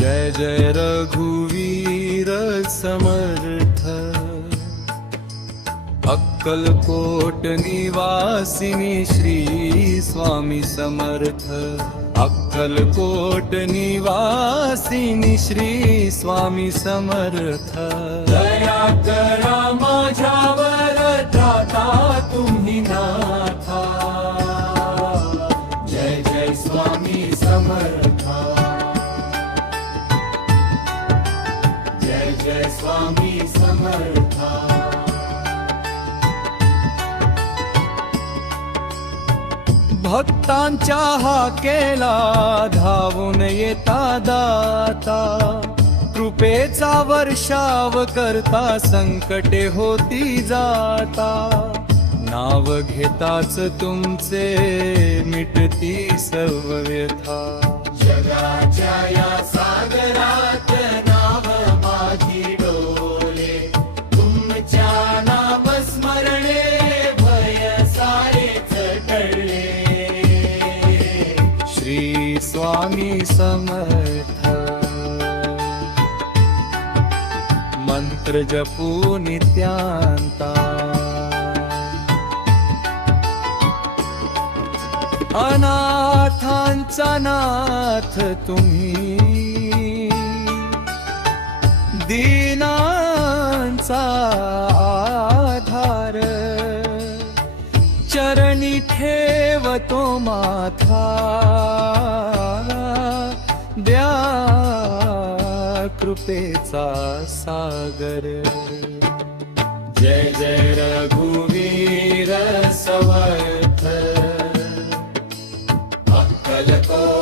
जय जय रघुवीर समर्थ, अक्कलकोट निवासिनी श्री स्वामी समर्थ। अक्कलकोट निवासिनी श्री स्वामी समर्थ। दया करा माझ्यावर दाता तुम्ही नाथा, जय जय स्वामी समर्था, जय जय स्वामी समर्था। भक्तांच्या हाकेला धावून येता दाता, कृपेचा वर्षाव करता संकटे होती जाता। नाव घेताच तुमचे मिटती सर्व व्यथा, जगाच्या या सागरात नाव माझी डोले। तुमच्या नाम स्मरणे भय सारेच टळले। श्री स्वामी समर्थ, मंत्र जपू नित्यांता। अनाथांचा नाथ तुम्ही, दीनांचा आधार। चरणी ठेवतो माथा, द्या कृपेचा सागर। जय जय रघुवीर समर्थ, अक्कलकोट